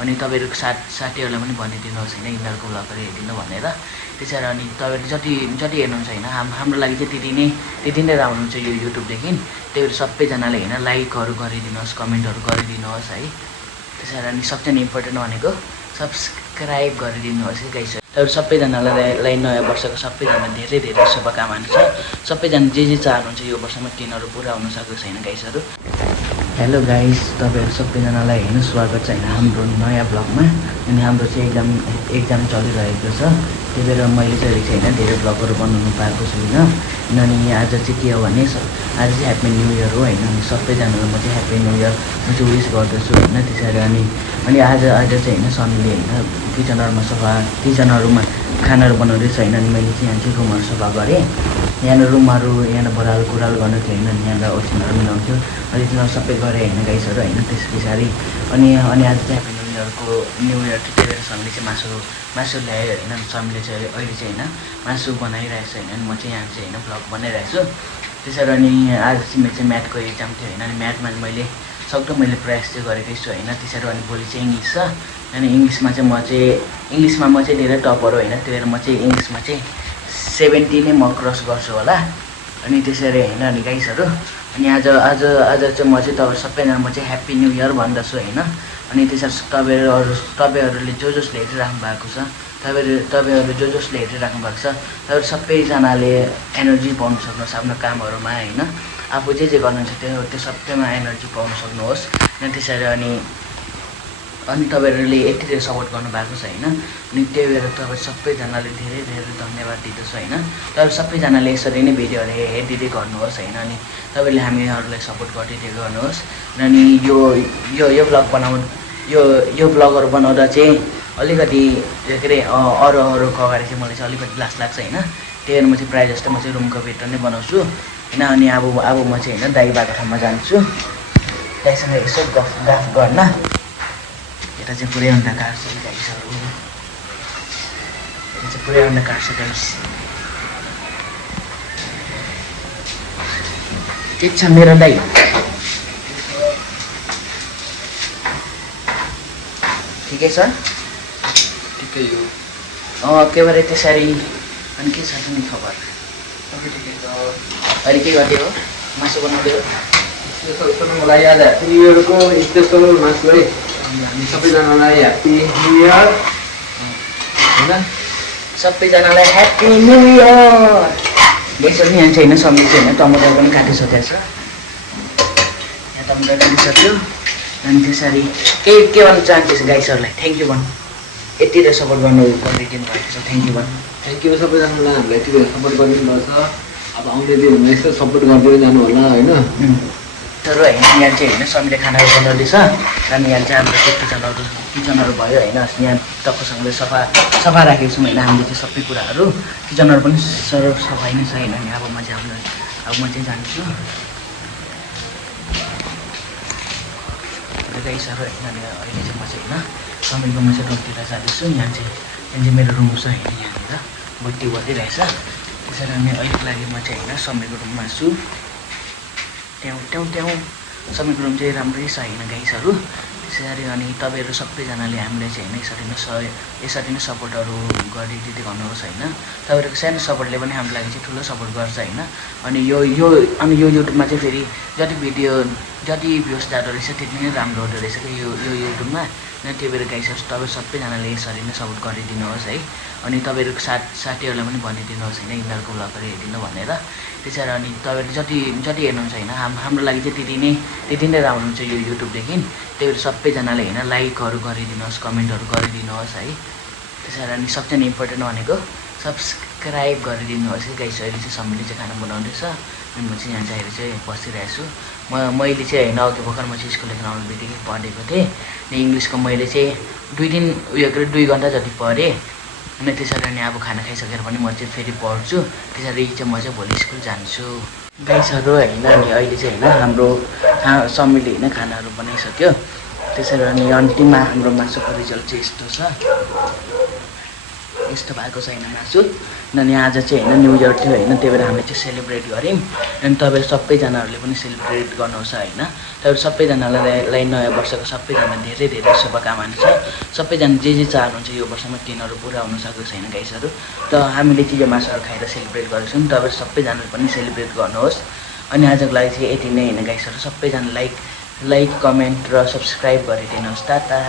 अनि तपाईँहरूको साथीहरूलाई पनि भनिदिनुहोस् होइन यिनीहरूको भ्लगहरू हेरिदिनु भनेर। त्यसरी अनि तपाईँहरूले जति हेर्नुहुन्छ होइन हाम्रो लागि चाहिँ त्यति नै राम्रो हुन्छ यो युट्युबदेखि। त्यही भएर सबैजनाले होइन लाइकहरू गरिदिनुहोस्, कमेन्टहरू गरिदिनुहोस् है। त्यसरी अनि सबसे इम्पोर्टेन्ट भनेको सब्सक्राइब गरिदिनुहोस् है गाइस। तर सबैजनालाई नयाँ वर्षको सबैजना धेरै धेरै शुभकामना छ। सबैजना जे चाहनुहुन्छ यो वर्षमा तिनीहरू पुरा हुन सकेको छैन गाइसहरू। हेलो गाइस, तपाईँहरू सबैजनालाई होइन स्वागत छ होइन हाम्रो नयाँ ब्लगमा। अनि हाम्रो चाहिँ एक्जाम चलिरहेको छ, त्यही भएर मैले चाहिँ होइन धेरै ब्लगहरू बनाउनु पाएको छुइनँ। अनि आज चाहिँ के हो भने आज चाहिँ ह्याप्पी न्यू इयर हो होइन। अनि सबैजनालाई म चाहिँ ह्याप्पी न्यू इयर म चाहिँ विस गर्दछु होइन। त्यसरी अनि आज चाहिँ होइन समीले होइन किचनहरूमा खानाहरू बनाउँदैछ होइन। अनि मैले चाहिँ यहाँ चाहिँ रुमहरू सफा गरेँ। यहाँ रुमहरू यहाँ बराल कुराल गर्नु थियो होइन। अनि यहाँ ओछ्यानहरू मिलाउँथ्यो, अनि तिनीहरू सबै गरेँ होइन गाइसहरू होइन। त्यस पछाडि अनि आज चाहिँ ह्याप्पी न्यू इयर त्यही भएर समीले चाहिँ मासु ल्यायो होइन। समीले चाहिँ अहिले चाहिँ होइन मासु बनाइरहेको छ होइन। अनि म चाहिँ यहाँ चाहिँ होइन ब्लग बनाइरहेको छु। त्यसरी अनि आज चाहिँ मेरो चाहिँ म्याथको एक्जाम थियो होइन। अनि म्याथमा मैले सक्दो मैले प्रयास चाहिँ गरेकै छु होइन। त्यसरी अनि भोलि चाहिँ इङ्ग्लिस छ। अनि इङ्ग्लिसमा म चाहिँ धेरै टपर हो होइन। त्यही भएर म चाहिँ इङ्ग्लिसमा चाहिँ 70 नै म क्रस गर्छु होला। अनि त्यसरी होइन अनि गाइसहरू अनि आज चाहिँ म चाहिँ तपाईँहरू सबैजना म चाहिँ ह्याप्पी न्यू इयर भन्दछु होइन। अनि त्यसरी तपाईँहरूले जसले हेरिराख्नु भएको छ, तपाईँहरू जसले हेरिराख्नु भएको छ, तपाईँहरू सबैजनाले एनर्जी पाउनु सक्नुहोस् आफ्नो कामहरूमा होइन। आफू जे गर्नुहुन्छ त्यो सबैमा एनर्जी पाउनु सक्नुहोस्। अनि त्यसरी अनि तपाईँहरूले यति धेरै सपोर्ट गर्नुभएको छ होइन। अनि त्यही भएर तपाईँ सबैजनाले धेरै धेरै धन्यवाद दिँदछु होइन। तपाईँ सबैजनाले यसरी नै भिडियोहरू हेरिदिँदै गर्नुहोस् होइन। अनि तपाईँले हामीहरूलाई सपोर्ट गरिदिँदै गर्नुहोस्। अनि यो ब्लगहरू बनाउँदा चाहिँ अलिकति के अरे अरूको अगाडि चाहिँ मलाई चाहिँ अलिकति लाज लाग्छ होइन। त्यही भएर म चाहिँ प्रायः जस्तो म चाहिँ रुमको भित्र नै बनाउँछु होइन। अनि अब म चाहिँ होइन दाइ भएको ठाउँमा जान्छु, दाइसँग यसो गफ गर्न। यता चाहिँ पुरै अन्धकार छ गाइसहरू, यता चाहिँ पुरै अन्धकार छ गाइस। ठिक छ मेरो दाइ, ठिकै छ, ठिकै हो। के भरे त्यसरी अनि के छ तिमी खबर? अहिले के गर्दै हो? मासु बनाउँदै हो? मलाई आज ह्याप्पी न्यु इयरको स्पेसल मासु है। हामी सबैजनालाई ह्याप्पी न्यु इयर होइन। सबैजनालाई ह्याप्पी न्यु इयर। गाइसहरू यहाँ चाहिँ होइन सब्जी चाहिँ होइन टमाटर पनि काटिसकेको छ, यहाँ टमाटर काटिसक्यो। अनि त्यसरी के भन्न चाहन्छु गाइसहरूलाई थ्याङ्क यू भन्नु, यति धेरै सपोर्ट गरिदिनु भएको छ, थ्याङ्क यू भन्नु। थ्याङ्क यू सबैजनालाई हामीलाई यति धेरै सपोर्ट गरिदिनु भएको छ। अब आउने दिनमा यस्तो सपोर्ट गर्दै जानु होला होइन। तर होइन यहाँ चाहिँ होइन समीले खानाहरू बनाउँदैछ। अनि यहाँ चाहिँ हाम्रो चाहिँ किचनहरू भयो होइन। यहाँ टक्कसँगले सफा राखेको छौँ होइन हामीले चाहिँ सबै कुराहरू। किचनहरू पनि सफाइ नै छ होइन। अनि अब म चाहिँ जान्छु गाइसहरू होइन। अनि अहिले चाहिँ म चाहिँ होइन समीको म चाहिँ रुमतिर जाँदैछु। यहाँ चाहिँ मेरो रुम छ होइन, यहाँनिर बत्ती बलिरहेछ। त्यसरी अनि अहिलेको लागि म चाहिँ होइन समीको रुममा छु। त्यहाँ समीको रुम चाहिँ राम्रै छ होइन गाइसहरू। त्यसरी अनि तपाईँहरू सबैजनाले हामीलाई चाहिँ होइन यसरी नै सपोर्टहरू गरिदिँदै गर्नुहोस् होइन। तपाईँहरूको सानो सपोर्टले पनि हाम्रो लागि चाहिँ ठुलो सपोर्ट गर्छ होइन। अनि यो युट्युबमा चाहिँ फेरि जति भ्युज जाँदो रहेछ त्यति नै राम्रो हुँदो रहेछ कि यो युट्युबमा। अनि त्यही भएर गाइसहरू तपाईँ सबैजनाले यसरी नै सपोर्ट गरिदिनुहोस् है। अनि तपाईँहरूको साथीहरूलाई पनि भनिदिनुहोस् होइन यिनीहरूको भ्लगहरू हेरिदिनु भनेर। त्यसरी अनि तपाईँहरूले जति हेर्नुहुन्छ होइन हाम्रो लागि चाहिँ त्यति नै राम्रो हुन्छ यो युट्युबदेखि। त्यही भएर सबैजनाले होइन लाइकहरू गरिदिनुहोस्, कमेन्टहरू गरिदिनुहोस् है। त्यसरी अनि सबसे इम्पोर्टेन्ट भनेको सब्सक्राइब गरिदिनुहोस् है गाइस। अहिले चाहिँ समीले चाहिँ खाना बनाउँदैछ अनि म चाहिँ यहाँ चाहिँ चाहिँ बसिरहेको छु। मैले चाहिँ होइन अघि भर्खर म चाहिँ स्कुलदेखि आउनु बित्तिकै पढेको थिएँ। अनि इङ्ग्लिसको मैले चाहिँ 2 घन्टा जति पढेँ। अनि त्यसरी अनि अब खाना खाइसकेर पनि म चाहिँ फेरि पढ्छु। त्यसरी चाहिँ म चाहिँ भोलि स्कुल जान्छु गाइसहरू होइन। अनि अहिले चाहिँ होइन हाम्रो समीले होइन खानाहरू बनाइसक्यो। त्यसरी अनि अन्तिममा हाम्रो मासुको रिजल्ट चाहिँ यस्तो छ। वेस्ट भएको छैन मासु अनि आज चाहिँ होइन न्यू इयर थियो होइन त्यही भएर हामीले चाहिँ सेलिब्रेट गऱ्यौँ अनि तपाईँहरू सबैजनाहरूले पनि सेलिब्रेट गर्नुहोस् होइन तपाईँहरू सबैजनालाई नयाँ वर्षको सबैजना धेरै धेरै शुभकामना छ सबैजना जे चाहनुहुन्छ यो वर्षमा तिनीहरू पुरा हुन सक्दो छैन गाइसहरू त हामीले चाहिँ यो मासुहरू खाएर सेलिब्रेट गरेको छौँ तपाईँहरू सबैजनाले पनि सेलिब्रेट गर्नुहोस् अनि आजको लागि चाहिँ यति नै होइन गाइसहरू सबैजना लाइक कमेन्ट र सब्सक्राइब गरिदिनुहोस् टाटा।